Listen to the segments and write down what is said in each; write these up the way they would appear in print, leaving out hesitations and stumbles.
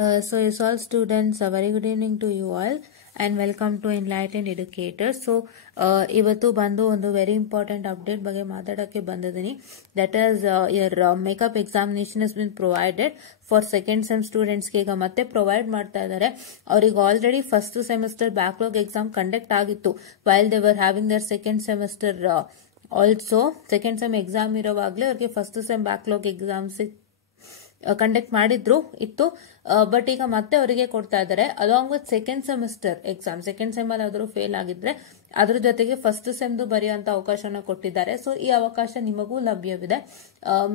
So yes, all students, a very good evening to you all and welcome to Enlightened Educators. So ಇವತ್ತು ಬಂದು ಒಂದು very important update ಬಗ್ಗೆ ಮಾತಾಡಕ್ಕೆ ಬಂದಿದ್ದೀನಿ. That is your makeup examination is been provided for second sem ಸ್ಟೂಡೆಂಟ್ಸ್ಗೆ ಈಗ ಮತ್ತೆ provide ಮಾಡ್ತಾ ಇದ್ದಾರೆ. ಅವ್ರಿಗೆ already first semester backlog exam conduct ಆಗಿತ್ತು while they were having their second semester also. Second sem exam ಇರೋವಾಗಲೇ ಅವ್ರಿಗೆ first sem backlog exams conduct ಮಾಡಿದ್ರು ಇತ್ತು. ಬಟ್ ಈಗ ಮತ್ತೆ ಅವರಿಗೆ ಕೊಡ್ತಾ ಇದ್ದಾರೆ along with second semester exam. Second sem ಅಲ್ಲಿ ಆದರೂ ಫೇಲ್ ಆಗಿದ್ರೆ ಅದ್ರ ಜೊತೆಗೆ ಫಸ್ಟ್ ಸೆಮ್ದು ಬರೆಯುವಂತ ಅವಕಾಶನ ಕೊಟ್ಟಿದ್ದಾರೆ. ಸೊ ಈ ಅವಕಾಶ ನಿಮಗೂ ಲಭ್ಯವಿದೆ.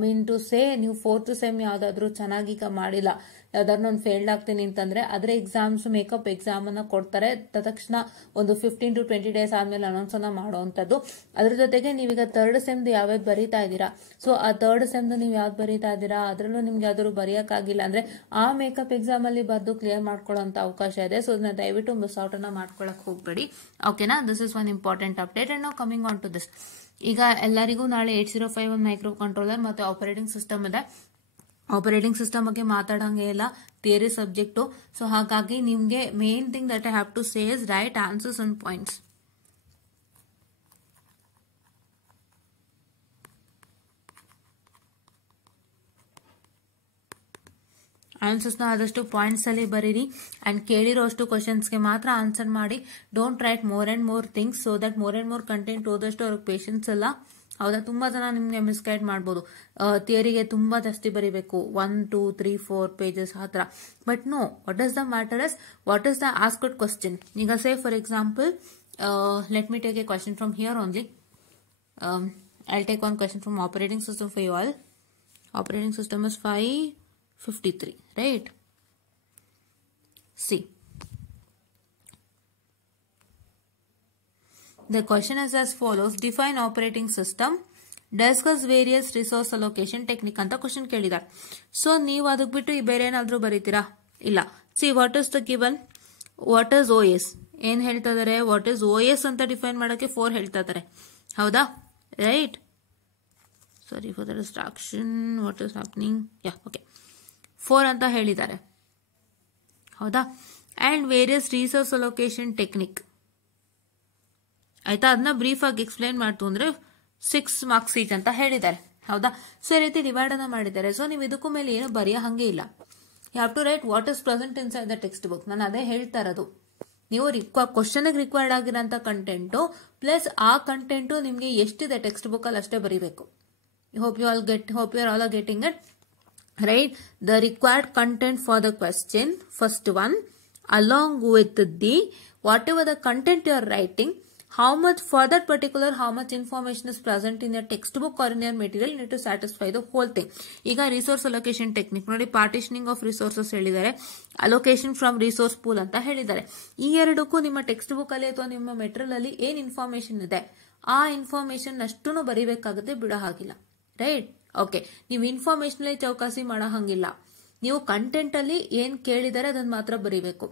ಮೀನ್ ಟು ಸೇ ನೀವು ಫೋರ್ತ್ ಸೆಮ್ ಯಾವ್ದಾದ್ರು ಚೆನ್ನಾಗಿ ಈಗ ಮಾಡಿಲ್ಲ, ಯಾವ್ದಾದ್ರು ಒಂದು ಫೇಲ್ಡ್ ಆಗ್ತೀನಿ ಅಂತಂದ್ರೆ ಅದ್ರ ಎಕ್ಸಾಮ್ಸ್ ಮೇಕಪ್ ಎಕ್ಸಾಮ್ ಅನ್ನ ಕೊಡ್ತಾರೆ. ತಕ್ಷಣ ಒಂದು 15 to 20 ಡೇಸ್ ಆದ್ಮೇಲೆ ಅನೌನ್ಸ್ ಅನ್ನ ಮಾಡುವಂತದ್ದು. ಅದ್ರ ಜೊತೆಗೆ ನೀವೀಗ ಥರ್ಡ್ ಸೆಮ್ದು ಯಾವ್ಯಾವ್ದು ಬರೀತಾ ಇದ್ದೀರಾ, ಸೊ ಆ ಥರ್ಡ್ ಸೆಮ್ದು ನೀವು ಯಾವ್ದು ಬರೀತಾ ಇದ್ದೀರಾ ಅದ್ರಲ್ಲೂ ನಿಮ್ಗೆ ಯಾವ್ದಾದ್ರು ಬರೆಯಕ್ಕಾಗಿಲ್ಲ ಅಂದ್ರೆ ಆ ಮೇಕಪ್ ಎಕ್ಸಾಮ್ ಅಲ್ಲಿ ಬರ್ದು ಕ್ಲಿಯರ್ ಮಾಡ್ಕೊಳ್ಳೋಂತ ಅವಕಾಶ ಇದೆ. ಸೊ ಅದನ್ನ ದಯವಿಟ್ಟು ಮಿಸ್ ಔಟ್ ಅನ್ನ ಮಾಡ್ಕೊಳಕ್ ಹೋಗ್ಬೇಡಿ. ಓಕೆನಾ? This is one important update. And ನಾವು ಕಮಿಂಗ್ ಆನ್ ಟು ದಿಸ್. ಈಗ ಎಲ್ಲರಿಗೂ ನಾಳೆ 8051 ಮೈಕ್ರೋ ಕಂಟ್ರೋಲರ್ ಮತ್ತೆ ಆಪರೇಟಿಂಗ್ ಸಿಸ್ಟಮ್ ಇದೆ. ಆಪರೇಟಿಂಗ್ ಸಿಸ್ಟಮ್ ಬಗ್ಗೆ ಮಾತಾಡಂಗೆ ಇಲ್ಲ, ಥಿಯರಿ ಸಬ್ಜೆಕ್ಟ್. ಸೊ ಹಾಗಾಗಿ ನಿಮ್ಗೆ main thing that I have to say is right answers and points. Answers ನ ಆದಷ್ಟು ಪಾಯಿಂಟ್ಸ್ ಅಲ್ಲಿ ಬರೀರಿ ಅಂಡ್ ಕೇಳಿರೋ ಅಷ್ಟು ಕ್ವಶನ್ಸ್ಗೆ ಮಾತ್ರ ಆನ್ಸರ್ ಮಾಡಿ. Don't write more and more things so that more and more content ಓದಷ್ಟು ಅವ್ರಿಗೆ ಪೇಷನ್ಸ್ ಇಲ್ಲ. ಹೌದಾ? ತುಂಬಾ ಜನ ನಿಮ್ಗೆ ಮಿಸ್ಗೈಡ್ ಮಾಡ್ಬೋದು. ಥಿಯರಿಗೆ ತುಂಬಾ ಜಾಸ್ತಿ ಬರೀಬೇಕು, 1, 2, 3, 4 pages ಆತರ. But no, what is the matter is what is the asked question. ಈಗ say for example, let me take a question from here only. I'll take one question from operating system for you all. Operating system is 553, right? See, the question is as follows: define operating system, discuss various resource allocation technique ಅಂತ question ಕೇಳಿದ್ದಾರೆ. So ನೀವು ಅದಕ್ಕೆ ಬಿಟ್ಟು ಬೇರೆ ಏನಾದ್ರೂ ಬರೀತೀರಾ? ಇಲ್ಲ. C, what is the given, what is OS ಏನ್ ಹೇಳ್ತಾ ಇದಾರೆ? ವಾಟ್ ಇಸ್ OS ಅಂತ ಡಿಫೈನ್ ಮಾಡಕ್ಕೆ 4 ಹೇಳ್ತಾ ಇದಾರೆ. ಹೌದಾ? Right? Sorry for the distraction. What is happening? Yeah, okay, 4 ಅಂತ ಹೇಳಿದ್ದಾರೆ. ಹೌದಾ? And various resource allocation technique. ಆಯ್ತಾ? ಅದನ್ನ ಬ್ರೀಫ್ ಆಗಿ ಎಕ್ಸ್ಪ್ಲೈನ್ ಮಾಡ್ತು ಅಂದ್ರೆ 6 ಮಾರ್ಕ್ಸ್ ಈಚ್ ಅಂತ ಹೇಳಿದ್ದಾರೆ. ಹೌದಾ? ಸೊ ಈ ರೀತಿ ಡಿವೈಡ್ ಅನ್ನ ಮಾಡಿದ್ದಾರೆ. ಸೊ ನೀವು ಇದಕ್ಕೂ ಮೇಲೆ ಏನು ಬರೆಯೋ ಹಂಗೆ ಇಲ್ಲ. You have to write what is present inside the text book. ನಾನು ಅದೇ ಹೇಳ್ತಾ ಇರೋದು. ನೀವು ಕ್ವಶನ್ ರಿಕ್ವೈರ್ಡ್ ಆಗಿರೋಂಥ ಕಂಟೆಂಟು ಪ್ಲಸ್ ಆ ಕಂಟೆಂಟು ನಿಮ್ಗೆ ಎಷ್ಟಿದೆ ಟೆಕ್ಸ್ಟ್ ಬುಕ್ ಅಲ್ಲಿ ಅಷ್ಟೇ ಬರೀಬೇಕು. Hope you are all getting it. Right? The required content for the question, first one, along with the whatever the content you are writing, how much for that particular, how much information is present in your textbook or in your material, you need to satisfy the whole thing. ಈಗ resource allocation technique ನೋಡಿ, partitioning of resources ಹೇಳಿದ್ದಾರೆ, allocation from resource pool ಅಂತ ಹೇಳಿದ್ದಾರೆ. ಈ ಎರಡಕ್ಕೂ ನಿಮ್ಮ text book ಅಲ್ಲಿ ಅಥವಾ ನಿಮ್ಮ ಮೆಟೀರಿಯಲ್ ಅಲ್ಲಿ ಏನ್ ಇನ್ಫಾರ್ಮೇಶನ್ ಇದೆ ಆ ಇನ್ಫಾರ್ಮೇಶನ್ ಅಷ್ಟೂ ಬರೀಬೇಕಾಗುತ್ತೆ, ಬಿಡೋ ಹಾಗಿಲ್ಲ. ರೈಟ್? ಓಕೆ, ನೀವು ಇನ್ಫಾರ್ಮೇಶನ್ ಅಲ್ಲಿ ಚೌಕಾಸಿ ಮಾಡೋ ಹಂಗಿಲ್ಲ. ನೀವು ಕಂಟೆಂಟ್ ಅಲ್ಲಿ ಏನ್ ಕೇಳಿದರೆ ಅದನ್ನ ಮಾತ್ರ ಬರೀಬೇಕು.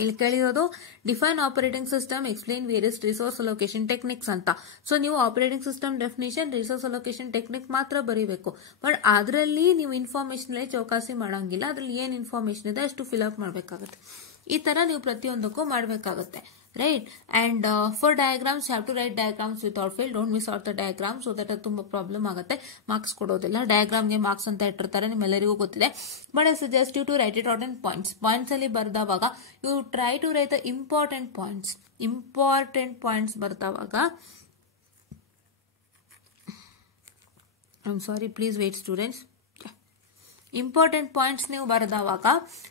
ಇಲ್ಲಿ ಕೇಳಿರೋದು define operating system, explain various resource allocation techniques ಅಂತ. ಸೊ ನೀವು operating system definition, resource allocation technique ಮಾತ್ರ ಬರೀಬೇಕು. ಬಟ್ ಅದರಲ್ಲಿ ನೀವು ಇನ್ಫಾರ್ಮೇಶನ್ ಅಲ್ಲಿ ಚೌಕಾಸಿ ಮಾಡಂಗಿಲ್ಲ. ಅದ್ರಲ್ಲಿ ಏನ್ ಇನ್ಫಾರ್ಮೇಶನ್ ಇದೆ ಅಷ್ಟು ಫಿಲ್ ಅಪ್ ಮಾಡಬೇಕಾಗುತ್ತೆ. ಈ ತರ ನೀವು ಪ್ರತಿಯೊಂದಕ್ಕೂ ಮಾಡಬೇಕಾಗುತ್ತೆ. Right? And for diagrams have to write diagrams without fail. Don't miss out the diagram so that ಅದು ತುಂಬಾ ಪ್ರಾಬ್ಲಮ್ ಆಗುತ್ತೆ, ಮಾರ್ಕ್ಸ್ ಕೊಡೋದಿಲ್ಲ. ಡಯಾಗ್ರಾಮ್ಗೆ ಮಾರ್ಕ್ಸ್ ಅಂತ ಇಟ್ಟಿರ್ತಾರೆ, ನಿಮ್ಮೆಲ್ಲರಿಗೂ ಗೊತ್ತಿದೆ. But I suggest you to write it out in points. Points ಅಲ್ಲಿ ಬರ್ದವಾಗ you try to write the important points. Important points ಬರ್ತಾವಾಗ, I am sorry, please wait students. Important points ನೀವು ಬರೆದವಾಗ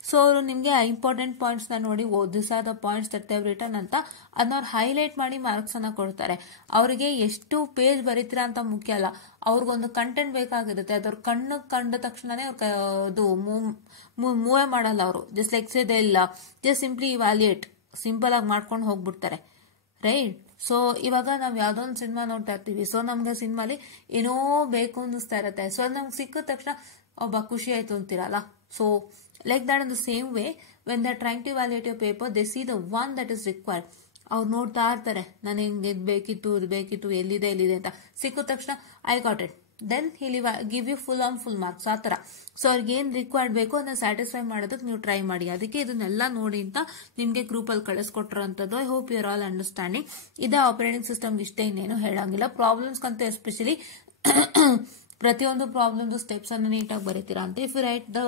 ಸೊ ಅವರು ನಿಮ್ಗೆ ಇಂಪಾರ್ಟೆಂಟ್ ಪಾಯಿಂಟ್ಸ್ ನ ನೋಡಿ, this are the points that they have written ಅಂತ ಅದನ್ನ ಅವ್ರು ಹೈಲೈಟ್ ಮಾಡಿ ಮಾರ್ಕ್ಸ್ ಅನ್ನ ಕೊಡ್ತಾರೆ. ಅವರಿಗೆ ಎಷ್ಟು ಪೇಜ್ ಬರೀತೀರಾ ಅಂತ ಮುಖ್ಯ ಅಲ್ಲ, ಅವ್ರಿಗೊಂದು ಕಂಟೆಂಟ್ ಬೇಕಾಗಿರುತ್ತೆ. ಅದ್ರ ಕಣ್ಣು ಕಂಡ ತಕ್ಷಣನೇ ಅದು ಮೂವೇ ಮಾಡಲ್ಲ ಅವರು. ಜಸ್ಟ್ ಲೈಕ್ ಸೇ ದೇ ಇಲ್ಲ, ಜಸ್ಟ್ ಸಿಂಪ್ಲಿ ಇವ್ಯಾಲ್ಯೂಯೇಟ್, ಸಿಂಪಲ್ ಆಗಿ ಮಾಡ್ಕೊಂಡು ಹೋಗ್ಬಿಡ್ತಾರೆ. ರೈಟ್? ಸೊ ಇವಾಗ ನಾವ್ ಯಾವ್ದೋ ಒಂದು ಸಿನಿಮಾ ನೋಡ್ತಾ ಇರ್ತೀವಿ. ಸೊ ನಮ್ಗೆ ಸಿನಿಮಾಲಿ ಏನೋ ಬೇಕು ಅನ್ನಿಸ್ತಾ ಇರತ್ತೆ. ಸೊ ಅದು ನಮ್ಗೆ ಸಿಕ್ಕಿದ ತಕ್ಷಣ ಒಬ್ಬ ಖುಷಿ ಆಯ್ತು ಅಂತೀರಲ್ಲ. So like that in the same way when they trying to evaluate your paper, they see the one that is required. ಅವ್ರು ನೋಡ್ತಾ ಇರ್ತಾರೆ, ನಾನು ಹಿಂಗೆ ಇದು ಬೇಕಿತ್ತು, ಎಲ್ಲಿದೆ ಅಂತ. ಸಿಕ್ಕಿದ ತಕ್ಷಣ ಐ ಗಾಟ್ ಇಟ್, ದೆನ್ ಇಲ್ಲಿ give you full on full marks ಆ ತರ. ಸೊ ಅವ್ರಿಗೆ ಏನ್ ರಿಕ್ವೈರ್ಡ್ ಬೇಕು ಅದನ್ನ ಸ್ಯಾಟಿಸ್ಫೈ ಮಾಡೋದಕ್ಕೆ ನೀವು ಟ್ರೈ ಮಾಡಿ. ಅದಕ್ಕೆ ಇದನ್ನೆಲ್ಲ ನೋಡಿ ಅಂತ ನಿಮ್ಗೆ ಗ್ರೂಪ್ ಅಲ್ಲಿ ಕಳಿಸ್ಕೊಟ್ಟಿರೋಂಥದ್ದು. I hope you are all understanding. ಇದೇ ಆಪರೇಟಿಂಗ್ ಸಿಸ್ಟಮ್ ಇಷ್ಟೇ, ಇನ್ನೇನು ಹೇಳಂಗಿಲ್ಲ. ಪ್ರಾಬ್ಲಮ್ಸ್ ಕಂತೂ ಎಸ್ಪೆಷಲಿ ಪ್ರತಿಯೊಂದು ಪ್ರಾಬ್ಲಮ್ ಸ್ಟೆಪ್ಸ್ ಅನ್ನು ನೀಟಾಗಿ ಬರೀತೀರಾ ಅಂತ. If you write the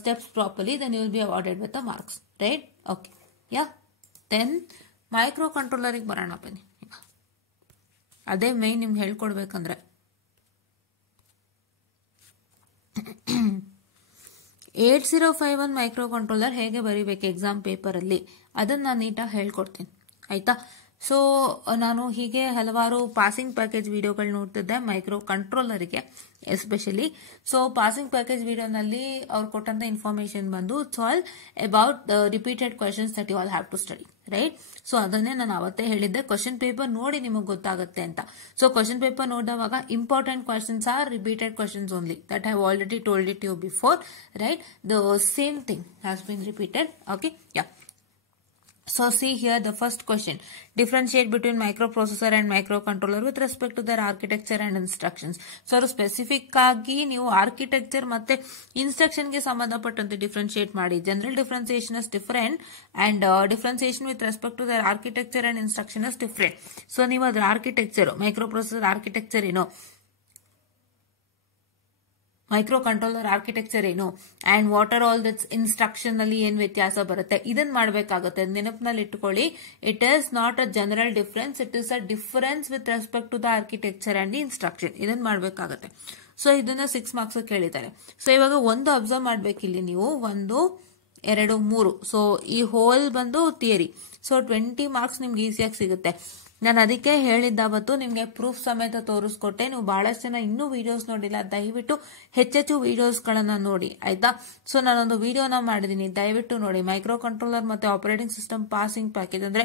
steps properly then you will be awarded with the marks, right? Okay, yeah. Then micro ಕಂಟ್ರೋಲರಿಗೆ ಬರೋಣ ಬನ್ನಿ. ಅದೇ ಮೈನ್ ನಿಮ್ಗೆ ಹೇಳ್ಕೊಡ್ಬೇಕಂದ್ರೆ 8051 ಮೈಕ್ರೋ ಕಂಟ್ರೋಲರ್ ಹೇಗೆ ಬರೀಬೇಕು ಎಕ್ಸಾಮ್ ಪೇಪರ್ ಅಲ್ಲಿ ಅದನ್ನ ನಾನು ನೀಟಾಗಿ ಹೇಳ್ಕೊಡ್ತೀನಿ, ಆಯ್ತಾ? ಸೊ ನಾನು ಹೀಗೆ ಹಲವಾರು ಪಾಸಿಂಗ್ ಪ್ಯಾಕೇಜ್ ವಿಡಿಯೋಗಳು ನೋಡ್ತಿದ್ದೆ ಮೈಕ್ರೋ ಕಂಟ್ರೋಲರ್ಗೆ ಎಸ್ಪೆಷಲಿ. ಸೊ ಪಾಸಿಂಗ್ ಪ್ಯಾಕೇಜ್ ವಿಡಿಯೋನಲ್ಲಿ ಅವ್ರು ಕೊಟ್ಟಂತ ಇನ್ಫಾರ್ಮೇಶನ್ ಬಂದು it's all about repeated questions that you all have to study, right? So ಅದನ್ನೇ ನಾನು ಅವತ್ತೇ ಹೇಳಿದ್ದೆ, ಕ್ವಶನ್ ಪೇಪರ್ ನೋಡಿ ನಿಮಗೆ ಗೊತ್ತಾಗುತ್ತೆ ಅಂತ. ಸೊ ಕ್ವಶನ್ ಪೇಪರ್ ನೋಡಿದವಾಗ important questions are repeated questions only, that I have already told it you before, right? The same thing has been repeated. Okay, yeah. So see here the first question. Differentiate between microprocessor and microcontroller with respect to their architecture and instructions. So specific ಆಗಿ ನೀವು architecture ಮತ್ತೆ instruction ಗೆ ಸಂಬಂಧಪಟ್ಟಂತೆ differentiate ಮಾಡಿ. General differentiation is different and differentiation with respect to the architecture and instruction is different. So ನೀವು ಅದ್ರ architecture, microprocessor architecture ಏನು, micro controller architecture ಏನು, and what are all that's instruction ಅಲ್ಲಿ ಏನ್ ವ್ಯತ್ಯಾಸ ಬರುತ್ತೆ ಇದನ್ನ ಮಾಡಬೇಕಾಗುತ್ತೆ. ನೆನಪಿನಲ್ಲಿ ಇಟ್ಕೊಳ್ಳಿ, it is not a general difference, it is a difference with respect to the architecture and instruction. ಇದನ್ನ ಮಾಡಬೇಕಾಗುತ್ತೆ. ಸೊ ಇದನ್ನ 6 ಮಾರ್ಕ್ಸ್ ಕೇಳಿದ್ದಾರೆ. ಸೊ ಇವಾಗ ಒಂದು ಅಬ್ಸರ್ವ್ ಮಾಡ್ಬೇಕಿಲ್ಲಿ ನೀವು, 1 2 3. ಸೊ ಈ ಹೋಲ್ ಬಂದು ಥಿಯರಿ. ಸೊ 20 ಮಾರ್ಕ್ಸ್ ನಿಮ್ಗೆ ಈಸಿಯಾಗಿ ಸಿಗುತ್ತೆ. ನಾನು ಅದಕ್ಕೆ ಹೇಳಿದ್ದಾವತ್ತು ನಿಮ್ಗೆ ಪ್ರೂಫ್ ಸಮೇತ ತೋರಿಸ್ಕೊಟ್ಟೆ. ನೀವು ಬಹಳಷ್ಟು ಜನ ಇನ್ನೂ ವಿಡಿಯೋಸ್ ನೋಡಿಲ್ಲ, ದಯವಿಟ್ಟು ಹೆಚ್ಚೆಚ್ಚು ವಿಡಿಯೋಸ್ಗಳನ್ನ ನೋಡಿ, ಆಯ್ತಾ? ಸೊ ನಾನೊಂದು ವಿಡಿಯೋನ ಮಾಡಿದೀನಿ, ದಯವಿಟ್ಟು ನೋಡಿ. ಮೈಕ್ರೋ ಕಂಟ್ರೋಲರ್ ಮತ್ತೆ ಆಪರೇಟಿಂಗ್ ಸಿಸ್ಟಮ್ ಪಾಸಿಂಗ್ ಪ್ಯಾಕೇಜ್ ಅಂದ್ರೆ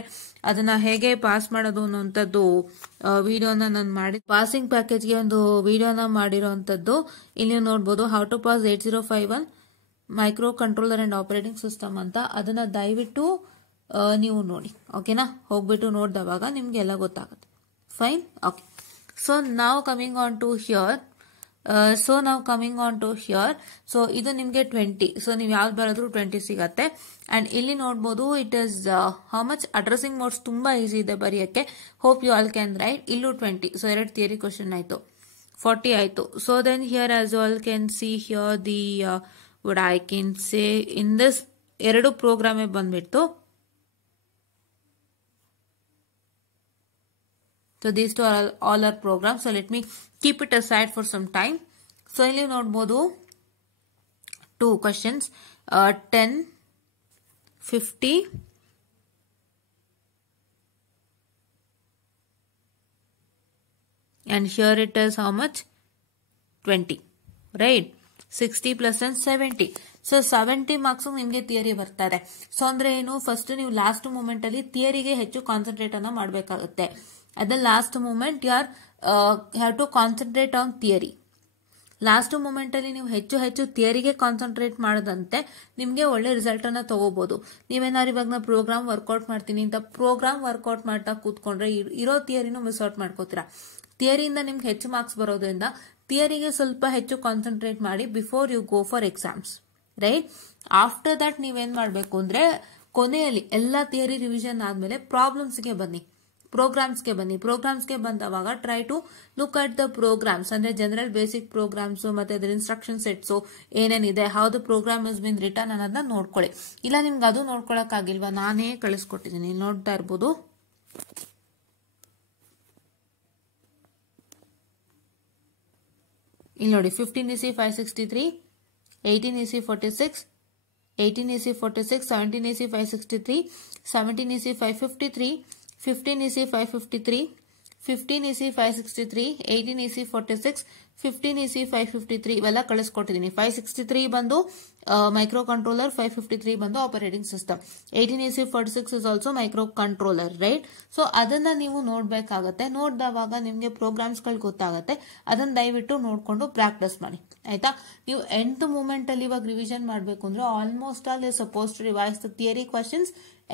ಅದನ್ನ ಹೇಗೆ ಪಾಸ್ ಮಾಡೋದು ಅನ್ನೋಂಥದ್ದು ವಿಡಿಯೋನ ನಾನು ಮಾಡಿ, ಪಾಸಿಂಗ್ ಪ್ಯಾಕೇಜ್ಗೆ ಒಂದು ವಿಡಿಯೋನ ಮಾಡಿರೋಂಥದ್ದು ಇಲ್ಲಿ ನೋಡ್ಬೋದು. How to pass 8051 micro controller and operating system ಅಂತ. ಅದನ್ನ ದಯವಿಟ್ಟು ನೀವು ನೋಡಿ, ಓಕೆನಾ? ಹೋಗ್ಬಿಟ್ಟು ನೋಡಿದವಾಗ ನಿಮ್ಗೆ ಎಲ್ಲ ಗೊತ್ತಾಗುತ್ತೆ. Fine, okay. ಸೊ ನಾವು coming on to here. So ಇದು ನಿಮ್ಗೆ 20. ಸೊ ನೀವು ಯಾವ್ದು ಬರೆದ್ರು 20 ಸಿಗತ್ತೆ. ಅಂಡ್ ಇಲ್ಲಿ ನೋಡ್ಬೋದು it is how much addressing modes ತುಂಬಾ ಈಸಿ ಇದೆ ಬರೆಯಕ್ಕೆ. Hope you all can write. ಇಲ್ಲೂ 20. ಸೊ 2 ಥಿಯರಿ ಕ್ವಶನ್ ಆಯ್ತು, 40 ಆಯ್ತು. So then here as you all can see here the would I can say in this 2 ಪ್ರೋಗ್ರಾಮೇ ಬಂದ್ಬಿಟ್ಟು. So these two are all our programs. So let me keep it aside for some time. So ಇಲ್ಲಿ ನೋಡಬಹುದು 2 questions, 10, 50 and here it is how much? 20, right? 60 plus and 70. So 70 marks ನಿಮ್ಗೆ theory ಬರ್ತಾರೆ. So ಅಂದ್ರೆ ಏನು, first ನೀವು last moment ಅಲ್ಲಿ ಥಿಯರಿಗೆ ಹೆಚ್ಚು concentrate ಅನ್ನ ಮಾಡಬೇಕಾಗುತ್ತೆ. ಅದ last moment you have to concentrate on theory. Last moment ಅಲ್ಲಿ ನೀವು ಹೆಚ್ಚು ಥಿಯರಿಗೆ ಕಾನ್ಸಂಟ್ರೇಟ್ ಮಾಡದಂತೆ ನಿಮ್ಗೆ ಒಳ್ಳೆ ರಿಸಲ್ಟ್ ಅನ್ನ ತಗೋಬಹುದು. ನೀವೇನಾದ್ರು ಇವಾಗ ನಾ ಪ್ರೋಗ್ರಾಮ್ ವರ್ಕೌಟ್ ಮಾಡ್ತೀನಿ ಅಂತ ಪ್ರೋಗ್ರಾಮ್ ವರ್ಕೌಟ್ ಮಾಡ್ತಾ ಕೂತ್ಕೊಂಡ್ರೆ ಇರೋ ಥಿಯರಿನೂ ಮಿಸ್ ಔಟ್ ಮಾಡ್ಕೋತೀರಾ. ಥಿಯರಿಯಿಂದ ನಿಮ್ಗೆ ಹೆಚ್ಚು ಮಾರ್ಕ್ಸ್ ಬರೋದ್ರಿಂದ ಥಿಯರಿಗೆ ಸ್ವಲ್ಪ ಹೆಚ್ಚು ಕಾನ್ಸಂಟ್ರೇಟ್ ಮಾಡಿ before you go for exams, right? After that ನೀವೇನ್ ಮಾಡ್ಬೇಕು ಅಂದ್ರೆ ಕೊನೆಯಲ್ಲಿ ಎಲ್ಲಾ ಥಿಯರಿ ರಿವಿಷನ್ ಆದ್ಮೇಲೆ ಪ್ರಾಬ್ಲಮ್ಸ್ಗೆ ಬನ್ನಿ, ಪ್ರೋಗ್ರಾಮ್ಸ್ಗೆ ಬಂದವಾಗ try to look at the programs, ಅಂದ್ರೆ ಜನರಲ್ ಬೇಸಿಕ್ ಪ್ರೋಗ್ರಾಮ್ಸ್ ಮತ್ತೆ ಅದರ ಇನ್ಸ್ಟ್ರಕ್ಷನ್ ಸೆಟ್ಸ್ ಏನೇನಿದೆ, how the program is been return ಅನ್ನೋದನ್ನ ನೋಡ್ಕೊಳ್ಳಿ. ಇಲ್ಲ ನಿಮ್ಗೆ ಅದು ನೋಡ್ಕೊಳಕ್ ಆಗಿಲ್ವಾ, ನಾನೇ ಕಳಿಸ್ಕೊಟ್ಟಿದ್ದೀನಿ, ನೋಡ್ತಾ ಇರ್ಬೋದು. ಇಲ್ಲಿ ನೋಡಿ, 15 EC 563, 18 EC 46, 18 EC 46, 17 EC 563, 17 EC 553, 15 EC 553, 15 EC 563, 18 EC 46, 15 EC 553 ಇವೆಲ್ಲ ಕಳಿಸ್ಕೊಟ್ಟಿದ್ದೀನಿ. 563 ಬಂದು ಮೈಕ್ರೋ ಕಂಟ್ರೋಲರ್, 553 ಬಂದು operating system, 18 EC 46 is also micro controller, right? So ಅದನ್ನ ನೀವು ನೋಡ್ಬೇಕಾಗತ್ತೆ. ನೋಡಿದವಾಗ ನಿಮ್ಗೆ ಪ್ರೋಗ್ರಾಮ್ಸ್ ಗಳು ಗೊತ್ತಾಗತ್ತೆ. ಅದನ್ನ ದಯವಿಟ್ಟು ನೋಡ್ಕೊಂಡು ಪ್ರಾಕ್ಟೀಸ್ ಮಾಡಿ, ಆಯ್ತಾ? ನೀವು 8th ಮೂಮೆಂಟ್ ಅಲ್ಲಿ ಇವಾಗ ರಿವಿಷನ್ ಮಾಡ್ಬೇಕು ಅಂದ್ರೆ almost all is suppose to revise the theory questions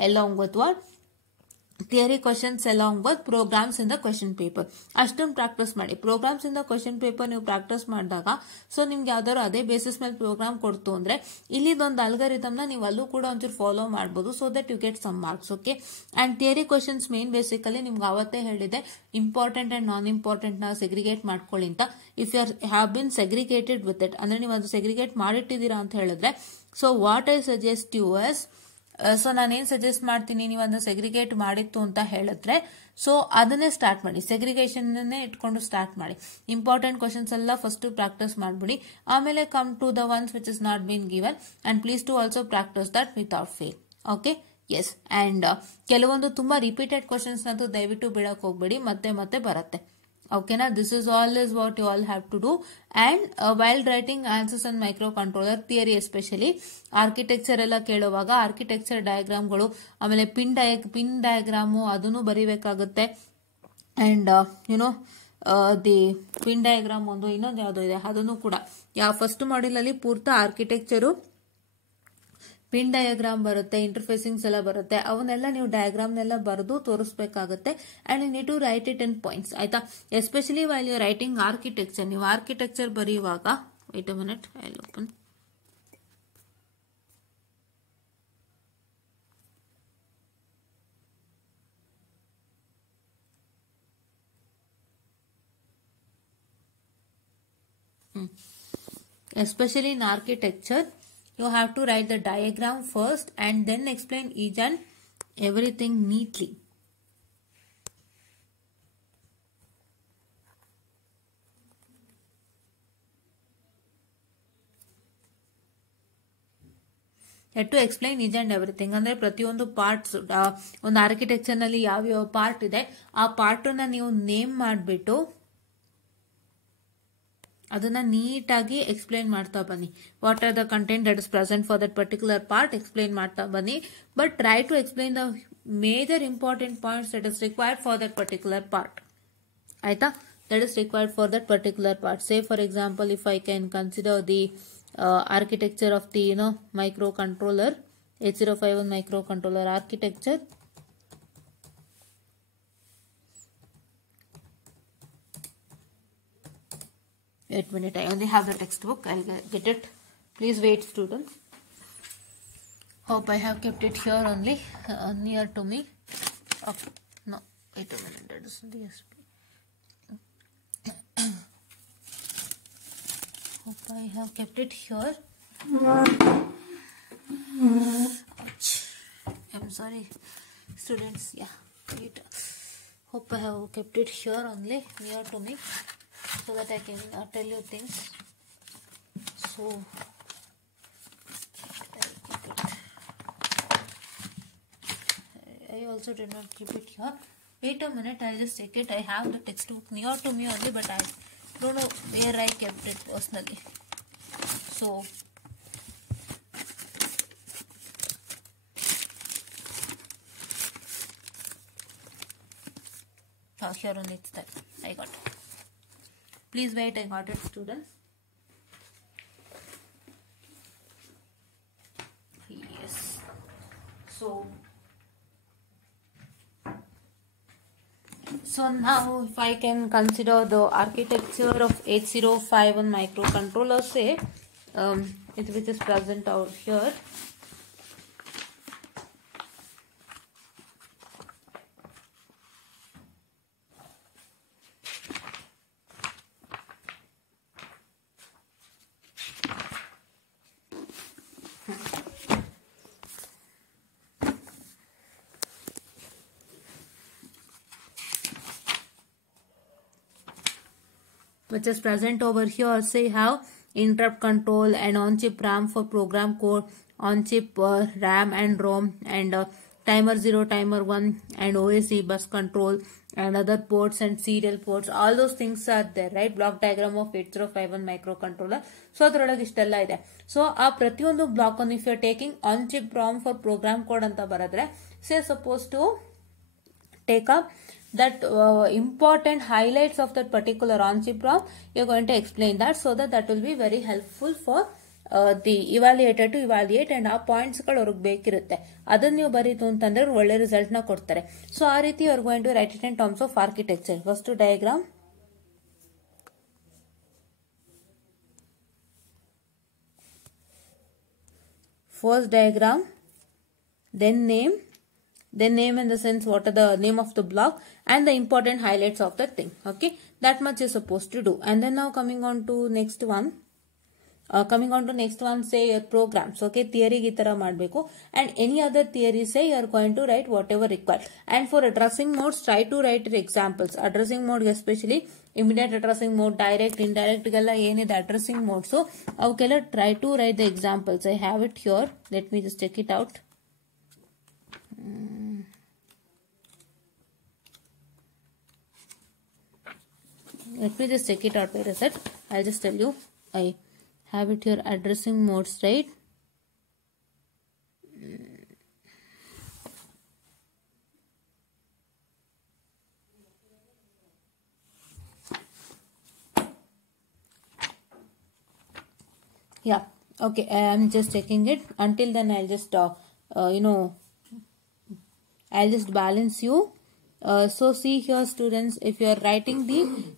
along with what theory questions along with programs in the question paper. ಅಷ್ಟೊಂದು ಪ್ರಾಕ್ಟೀಸ್ ಮಾಡಿ. Programs in the question paper ನೀವು ಪ್ರಾಕ್ಟೀಸ್ ಮಾಡಿದಾಗ so ನಿಮ್ಗೆ ಯಾವ್ದಾದ್ರು ಅದೇ ಬೇಸಿಸ್ ಮೇಲೆ ಪ್ರೋಗ್ರಾಮ್ ಕೊಡ್ತು ಅಂದ್ರೆ ಇಲ್ಲಿದೊಂದು ಅಲ್ಗರಿದಮ್ನ ನೀವು ಅಲ್ಲೂ ಕೂಡ ಒಂಚೂರು ಫಾಲೋ ಮಾಡಬಹುದು so that you get some marks. Okay, and theory questions main basically ನಿಮ್ಗೆ ಅವತ್ತೇ ಹೇಳಿದೆ ಇಂಪಾರ್ಟೆಂಟ್ ಅಂಡ್ ನಾನ್ ಇಂಪಾರ್ಟೆಂಟ್ ನ ಸೆಗ್ರಿಗೇಟ್ ಮಾಡ್ಕೊಳ್ಳಿ ಅಂತ. If you have been segregated with it ಅಂದ್ರೆ ನೀವು ಅದು ಸೆಗ್ರಿಗೇಟ್ ಮಾಡಿಟ್ಟಿದ್ದೀರಾ ಅಂತ ಹೇಳಿದ್ರೆ so what I suggest you yes so ನಾನೇನ್ ಸಜೆಸ್ಟ್ ಮಾಡ್ತೀನಿ, ನೀವು ಅದನ್ನ ಸೆಗ್ರಿಗೇಟ್ ಮಾಡಿತ್ತು ಅಂತ ಹೇಳಿದ್ರೆ ಸೊ ಅದನ್ನೇ ಸ್ಟಾರ್ಟ್ ಮಾಡಿ, ಸೆಗ್ರಿಗೇಷನ್ ಇಟ್ಕೊಂಡು ಸ್ಟಾರ್ಟ್ ಮಾಡಿ. ಇಂಪಾರ್ಟೆಂಟ್ ಕ್ವಶನ್ಸ್ ಎಲ್ಲ ಫಸ್ಟ್ ಪ್ರಾಕ್ಟೀಸ್ ಮಾಡ್ಬಿಡಿ, ಆಮೇಲೆ come to the ones which is not been given and please to also practice that without fail. Okay, yes. And ಕೆಲವೊಂದು ತುಂಬಾ ರಿಪೀಟೆಡ್ ಕ್ವಶನ್ಸ್ ನಂತೂ ದಯವಿಟ್ಟು ಬಿಡಕ್ ಹೋಗ್ಬೇಡಿ, ಮತ್ತೆ ಮತ್ತೆ ಬರುತ್ತೆ. ಓಕೆನಾ, this is all is what you all have to do. And while writing answers and micro controller theory especially architecture ಎಲ್ಲ ಕೇಳುವಾಗ ಆರ್ಕಿಟೆಕ್ಚರ್ ಡಯಾಗ್ರಾಮ್ಗಳು ಆಮೇಲೆ ಪಿನ್ ಡಯಾಗ್ರಾಮು ಅದನ್ನು ಬರೀಬೇಕಾಗುತ್ತೆ. And you know the pin diagram ಒಂದು ಇನ್ನೊಂದು ಯಾವುದೋ ಇದೆ ಅದನ್ನು ಕೂಡ ಫಸ್ಟ್ ಮಾಡ್ಯೂಲ್ ಅಲ್ಲಿ ಪೂರ್ತಿ ಆರ್ಕಿಟೆಕ್ಚರು ಪಿನ್ ಡಯಾಗ್ರಾಮ್ ಬರುತ್ತೆ, ಇಂಟರ್ಫೇಸಿಂಗ್ಸ್ ಎಲ್ಲ ಬರುತ್ತೆ, ಅವನ್ನೆಲ್ಲ ನೀವು ಡಯಾಗ್ರಾಮ್ನೆಲ್ಲ ಬರೆದು ತೋರಿಸಬೇಕಾಗುತ್ತೆ. And you need to write it in points. ಆಯ್ತಾ, especially while you writing architecture, ನೀವು ಆರ್ಕಿಟೆಕ್ಚರ್ ಬರೆಯುವಾಗ wait a minute I will open. Especially in architecture, you have to write the diagram first and then explain each and everything neatly. You have to explain each and everything. ಅಂದ್ರೆ ಪ್ರತಿಯೊಂದು parts ಒಂದು architecture ನಲ್ಲಿ ಯಾವ part ಇದೆ ಆ part ನ ನೀವು name ಮಾಡಿಬಿಟ್ಟು ಅದನ್ನ ನೀಟಾಗಿ ಎಕ್ಸ್ಪ್ಲೈನ್ ಮಾಡ್ತಾ ಬನ್ನಿ. What are the content that is present for that particular part explain ಮಾಡ್ತಾ ಬನ್ನಿ. But try to explain the major important points that is required for that particular part. ಆಯ್ತಾ, that is required for that particular part. Say for example if I can consider the architecture of the microcontroller 8051 microcontroller architecture. Wait a minute, I only have the textbook. I'll get it. Please wait, students. Hope I have kept it here only near to me. Okay. No, wait a minute. That is DSP. Hope I have kept it here. Ouch. I'm sorry, students. Yeah, wait. Hope I have kept it here only near to me so that I can tell you things. So I also did not keep it here. Wait a minute, I'll just check it. I have the textbook near to me only, but I don't know where I kept it personally. So here only it's that I got it. Please wait, I got it, students. Yes. So now if I can consider the architecture of 8051 microcontroller, say which is present out here. Which is present over here. Say have interrupt control and on-chip RAM for program code, on-chip RAM and ROM, and timer 0, timer 1, and OSC bus control, and other ports and serial ports. All those things are there, right? Block diagram of 8051 microcontroller. So ಅದರೊಳಗೆ ಇಷ್ಟೆಲ್ಲ ಇದೆ. So ಆ ಪ್ರತಿಯೊಂದು block ಅನ್ನು if you are taking on-chip ROM for program code ಅಂತ ಬರೆದ್ರೆ, say suppose to take up that important highlights of that particular on-chip ROM, you're going to explain that so that will be very helpful for the evaluator to evaluate and ಆ ಪಾಯಿಂಟ್ಸ್ಗಳು ಅವ್ರಿಗೆ ಬೇಕಿರುತ್ತೆ. ಅದನ್ನ ನೀವು ಬರೀತು ಅಂತಂದ್ರೆ ಒಳ್ಳೆ result ನ ಕೊಡ್ತಾರೆ. So ಆ ರೀತಿ you are going to write it in terms of architecture. First diagram, first diagram, then name in the sense what are the name of the block and the important highlights of the thing. Okay, that much is supposed to do. And then now coming on to next one, say your programs. Okay, theory gi tara madbeku, and any other theory say you are going to write whatever required. And for addressing modes, try to write examples. Addressing mode especially immediate addressing mode, direct, indirect galla ಏನಿದೆ addressing mode, so ಅವಕ್ಕೆಲ್ಲ try to write the examples. I have it here, let me just check it out. Let me just check it out. Where is it? I'll just tell you. I have it here, addressing modes, right? Yeah, okay, I'm just checking it. Until then I'll just I'll just balance you. So see here students, if you are writing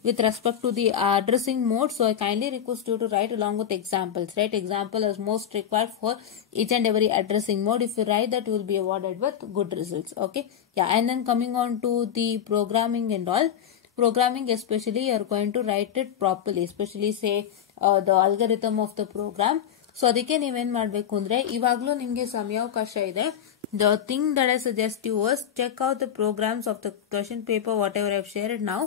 with respect to the addressing mode, so I kindly request you to write along with examples, right? Example is most required for each and every addressing mode. If you write that, you will be awarded with good results. Okay, yeah. And then coming on to the programming and all, programming especially you are going to write it properly, especially say the algorithm of the program. So ಅದಕ್ಕೆ ನೀವೇನ್ ಮಾಡ್ಬೇಕು ಅಂದ್ರೆ ಇವಾಗ್ಲೂ ನಿಮ್ಗೆ ಸಮಯಾವಕಾಶ ಇದೆ. The thing that I suggest you was check out the programs of the question paper whatever I have shared now.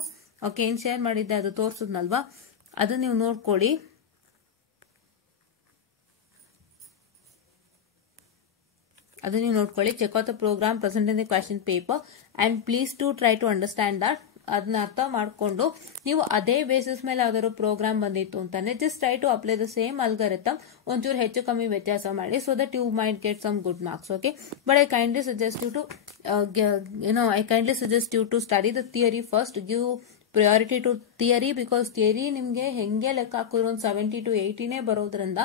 Okay, ಏನ್ share ಮಾಡಿದ್ದೆ ಅದು ತೋರ್ಸುದ್ನಲ್ವಾ, ಅದು ನೀವು ನೋಡ್ಕೊಳ್ಳಿ. Check out the program present in the question paper and please do try to understand that. ಅದನ್ನ ಅರ್ಥ ಮಾಡ್ಕೊಂಡು ನೀವು ಅದೇ ಬೇಸಿಸ್ ಮೇಲೆ ಯಾವ್ದಾದ್ರು ಪ್ರೋಗ್ರಾಮ್ ಬಂದಿತ್ತು ಅಂತಾನೆ just try to apply the same algorithm, ಒಂಚೂರು ಹೆಚ್ಚು ಕಮ್ಮಿ ವ್ಯತ್ಯಾಸ ಮಾಡಿ, so that you might get some good marks. Okay, but I kindly suggest you to study the theory first. Give priority to theory because theory ನಿಮ್ಗೆ ಹೆಂಗೆ ಲೆಕ್ಕ ಹಾಕಿದ್ರು ಒಂದು 70 to 80 ಬರೋದ್ರಿಂದ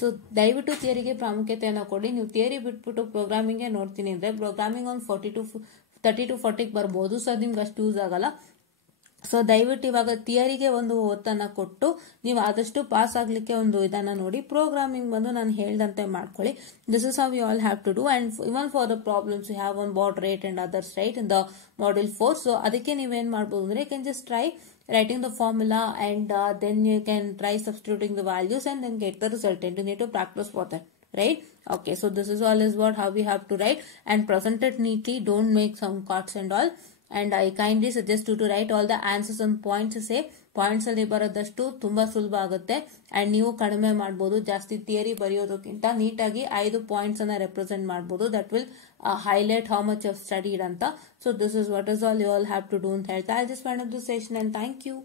ಸೊ ದಯವಿಟ್ಟು ಥಿಯರಿಗೆ ಪ್ರಾಮುಖ್ಯತೆಯನ್ನು ಕೊಡಿ. ನೀವು ಥಿಯರಿ ಬಿಟ್ಬಿಟ್ಟು ಪ್ರೋಗ್ರಾಮಿಂಗ್ ನೋಡ್ತೀನಿ ಅಂದ್ರೆ ಪ್ರೋಗ್ರಾಮಿಂಗ್ ಒಂದು 30 to 40 ಬರ್ಬೋದು, ಸೊ ಅದು ನಿಮ್ಗೆ ಅಷ್ಟು ಯೂಸ್ ಆಗಲ್ಲ. ಸೊ ದಯವಿಟ್ಟು ಇವಾಗ ಥಿಯರಿಗೆ ಒಂದು ಒತ್ತನ್ನ ಕೊಟ್ಟು ನೀವು ಆದಷ್ಟು ಪಾಸ್ ಆಗ್ಲಿಕ್ಕೆ ಒಂದು ಇದನ್ನ ನೋಡಿ. ಪ್ರೋಗ್ರಾಮಿಂಗ್ ಬಂದು ನಾನು ಹೇಳ್ದಂತೆ ಮಾಡ್ಕೊಳ್ಳಿ. This is how you all have to do. And even for the problems you have one baud rate and others right in the module 4. So ಅದಕ್ಕೆ ನೀವೇನ್ ಮಾಡ್ಬೋದು ಅಂದ್ರೆ you can just try writing the formula and then you can try substituting the values and then get the resultant. You need to practice for that, right? Okay, so this is all is what how we have to write and present it neatly. Don't make some cuts and all. And I kindly suggest you to write all the answers on points. say points ಅಲ್ಲಿ ಬರೋದಷ್ಟು ತುಂಬಾ ಸುಲಭ ಆಗುತ್ತೆ and ನೀವು ಕಡಿಮೆ ಮಾಡಬಹುದು. ಜಾಸ್ತಿ theory ಬರೆಯೋದಕ್ಕಿಂತ ನೀಟಾಗಿ 5 points ಅನ್ನ ರೆಪ್ರೆಸೆಂಟ್ ಮಾಡಬಹುದು. That will highlight how much of studied ಅಂತ. So this is what is all you all have to do ಅಂತ ಹೇಳ್ತಾ I just find up this session and thank you.